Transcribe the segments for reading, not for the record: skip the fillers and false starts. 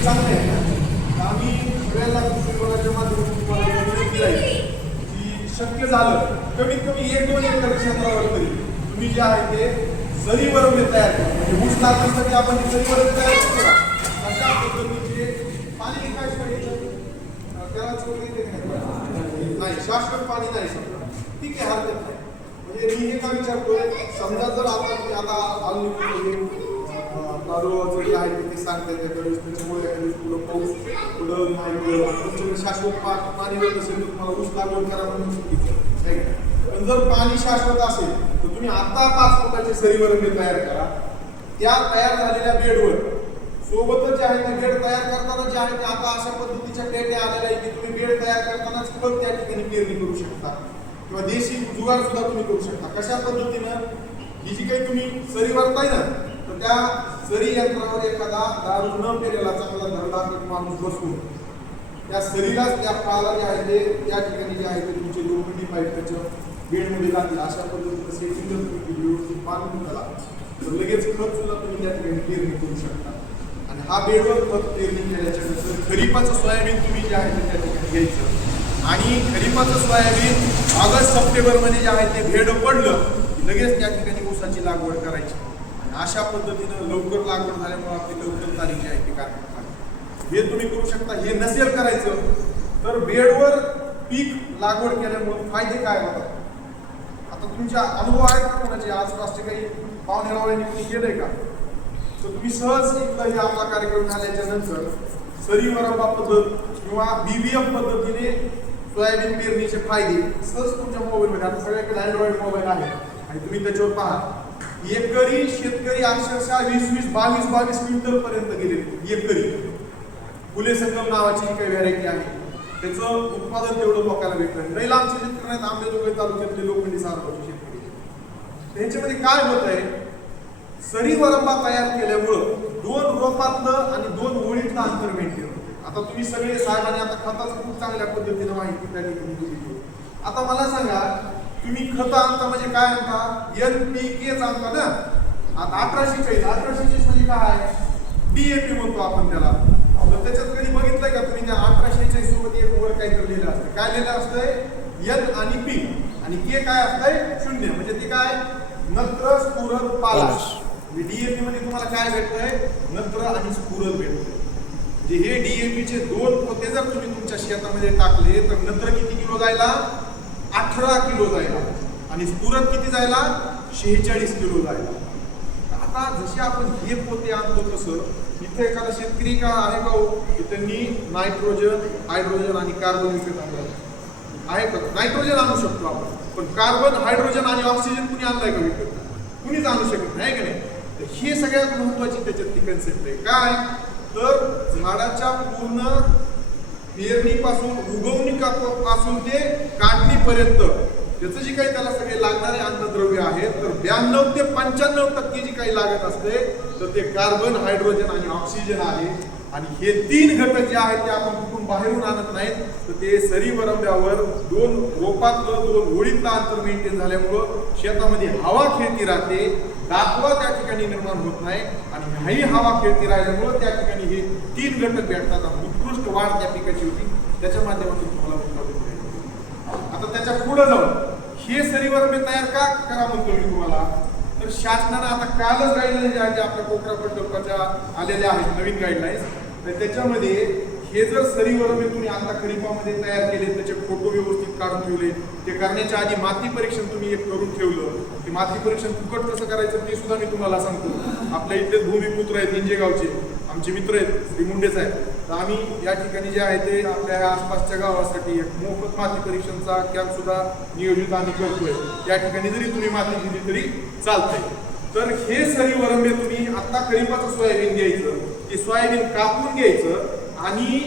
खूप चांगले आहे ना. आम्ही सगळ्यांना कृषी विभागाच्या माध्यमातून तुम्हाला विनंती आहे की शक्य झालं कमीत कमी 1-2 एकर क्षेत्रावर तरी तुम्ही जे आहे ते सरी वरवणे तयार करा. म्हणजे ऊस लागण्यासाठी आपण जी सरी वरवणे तयार करतो ना अशा पद्धतीचे पाणी काय पाहिजे त्याला चोरी नाही, शाश्वत पाणी नाही समजा, ठीक आहे, हरकत नाही. म्हणजे मी हे का विचारतोय, समजा जर तांदूळाचं जे आहे ते सांगता येते त्याच्यामुळे पुढं पाऊस पुढं नाही तुमच्याकडे शाश्वत पाणी मिळत असेल तर तुम्हाला ऊस लागवड करा म्हणून चुकीचं. पण जर पाणी शाश्वत असेल तर तुम्ही आता 5 फुटाचे सरीवरंबे तयार करा. त्या तयार झालेल्या बेडवर सोबतच जे आहे ते बेड तयार करताना जे आहे ते आता अशा पद्धतीच्या पेट्या आलेल्या आहे की तुम्ही बेड तयार करतानाच खत त्या ठिकाणी पेरणी करू शकता किंवा देशी जुगाड सुद्धा तुम्ही करू शकता. कशा पद्धतीनं ही जी काही तुम्ही सरी वरताय ना तर त्या सरी यंत्रावर एखादा दारू न पेरेला चांगला धरदार माणूस बसवून त्या सरीलाच त्या पाला जे आहे ते त्या ठिकाणी जे आहे ते तुमचे लोखंडी पाईप त्याच्या बेडमध्ये जातील. अशा पद्धतीनं सेटिंग जर तुम्ही व्यवस्थित बांधून करा तर लगेच खत सुद्धा तुम्ही त्या ठिकाणी पेरणी करू शकता. आणि हा बेडवर खत पेरणी केल्याच्या नंतर खरीपाचं सोयाबीन तुम्ही जे आहे ते त्या ठिकाणी घ्यायचं आणि खरीपाचं सोयाबीन ऑगस्ट-सप्टेंबरमध्ये जे आहे ते भेड पडलं की लगेच त्या ठिकाणी ऊसाची लागवड करायची. आणि अशा पद्धतीनं लवकर लागवड झाल्यामुळे आपली लवकर तारीख जी आहे ती काढण्यात हे तुम्ही करू शकता. हे नसेल करायचं तर बेडवर पीक लागवड केल्यामुळे फायदे काय होतात. आता तुमच्या अनुभव आहेत का कोणाचे आसपासचे काही पाहुणे रावळ्यांनी कोणी केलंय का तर तुम्ही सहज हे आपला कार्यक्रम झाल्याच्या नंतर सरी वरंबा पद्धत किंवा BBM पद्धतीने सोयाबीन पेरणीचे फायदे सहज तुमच्या मोबाईलमध्ये आता सगळ्याकडे अँड्रॉइड मोबाईल आहे आणि तुम्ही त्याच्यावर पहा. एकरी शेतकरी अक्षरशः 20-22 क्विंटल पर्यंत गेले एकरी. फुले संगम नावाची जी काही व्हरायटी आहे त्याचं उत्पादन तेवढं लोकांना भेटतं. नाही लांबचे शेतकरी आहेत आंबेजोगाई तालुक्यातले लोखंडी सारगावचे शेतकरी. त्यांच्यामध्ये काय होत आहे सरी वरंबा तयार केल्यामुळं 2 रोपातलं आणि 2 ओळीतलं अंतर मेंटेन होते. आता तुम्ही सगळे साहेबांनी आता खताचं खूप चांगल्या पद्धतीनं माहिती त्या ठिकाणी दिली. आता मला सांगा तुम्ही खत आणता म्हणजे काय आणता NPK आणता ना. आता 1840 म्हणजे काय DAP म्हणतो आपण त्याला. तर त्याच्यात कधी बघितलंय का तुम्ही त्या 1840 सोबत एक वर काहीतरी लिहिलं असतं. काय लिहिलं असतंय N आणि P आणि K काय असतंय 0 म्हणजे ते काय नत्र स्फुरद पालाश. DAP मध्ये तुम्हाला काय भेटतंय नत्र आणि स्फुरद भेटतंय. म्हणजे हे DAP चे 2 पोते जर तुम्ही तुमच्या शेतामध्ये टाकले तर नत्र किती किलो जायला 18 किलो जायला आणि स्फुरद किती जायला 46 किलो जायला. आता जसे आपण हे पोते आणतो तसं इथे एखादा शेतकरी का आहे का की त्यांनी नायट्रोजन हायड्रोजन आणि कार्बन विकत आणलं आहे का. नायट्रोजन आणू शकतो आपण पण कार्बन हायड्रोजन आणि ऑक्सिजन कुणी आणलाय का विकत कुणीच आणू शकत नाही का नाही. तर हे सगळ्यात महत्वाची त्याच्यातली कन्सेप्ट आहे काय तर झाडाच्या पूर्ण पेरणीपासून उगवणीपासून ते काढणीपर्यंत त्याचं जे काही त्याला सगळे लागणारे अन्नद्रव्य आहेत तर 92 ते 95% जी काही लागत असते तर ते कार्बन हायड्रोजन आणि ऑक्सिजन आहे. आणि हे 3 घटक जे आहेत ते आपण कुठून बाहेरून आणत नाहीत तर ते सरी वरंब्यावर 2 रोपातलं 2 ओळीतलं अंतर मेंटेन झाल्यामुळं शेतामध्ये हवा खेळती राहते, दाखवा त्या ठिकाणी निर्माण होत नाही आणि हाही हवा खेळती राहिल्यामुळं त्या ठिकाणी हे 3 घटक भेटतात. उत्कृष्ट वाढ त्या पिकाची होती त्याच्या माध्यमातून तुम्हाला उत्पादन मिळेल. आता त्याच्या पुढे जाऊन हे सरी वरंबे तयार का करा म्हणतो मी तुम्हाला तर शासनानं आता कालच गाईडलाईन्स ज्या आहेत आपल्या कोकरा प्रकल्पाच्या आलेल्या आहेत नवीन गाईडलाईन्स तर त्याच्यामध्ये हे जर सरी वरंबे तुम्ही आता खरीपामध्ये तयार केले त्याचे फोटो व्यवस्थित काढून ठेवले ते करण्याच्या आधी माती परीक्षण तुम्ही एक करून ठेवलं ते माती परीक्षण फुकट कसं करायचं ते सुद्धा मी तुम्हाला सांगतो. आपल्या इथले भूमिपुत्र आहेत इंजेगावचे आमचे मित्र आहेत श्री मुंडेच आहेत तर आम्ही या ठिकाणी जे आहे ते आपल्या आसपासच्या गावासाठी एक मोफत माती परीक्षणचा कॅम्प सुद्धा नियोजित आम्ही करतोय. त्या ठिकाणी जरी तुम्ही माती दिली तरी चालतंय. तर हे सरी वरंबे तुम्ही आता खरीपाचं सोयाबीन घ्यायचं ते सोयाबीन कापून घ्यायचं आणि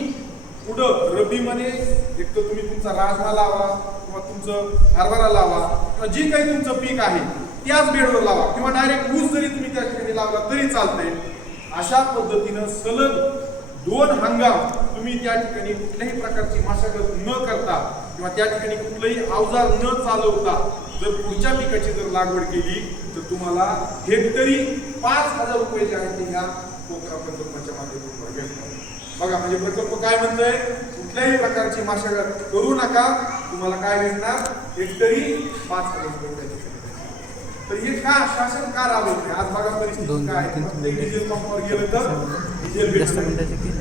पुढं रब्बीमध्ये एक तर तुम्ही तुमचा राजमा लावा किंवा तुमचं हरभरा लावा किंवा जे काही तुमचं पीक आहे त्याच बेडवर लावा किंवा डायरेक्ट ऊस जरी तुम्ही त्या ठिकाणी लावला तरी चालतंय. अशा पद्धतीनं सलग 2 हंगाम तुम्ही त्या ठिकाणी कुठल्याही प्रकारची मशागत न करता किंवा त्या ठिकाणी कुठलंही अवजार न चालवता जर पुढच्या पिकाची जर लागवड केली तर तुम्हाला हेक्टरी 5,000 रुपये जे आहेत ते ह्या कोकरा प्रकल्पाच्या माध्यमातून भेटतात. बघा म्हणजे प्रकल्प काय म्हणतोय, कुठल्याही प्रकारची मशागत करू नका, तुम्हाला काय भेटणार, हेक्टरी 5,000 रुपये. तर हे का शासन का राबवते? आज बघा परिस्थिती काय आहे. डिझेल पंपावर गेलं तर डिझेल भेटत नाही.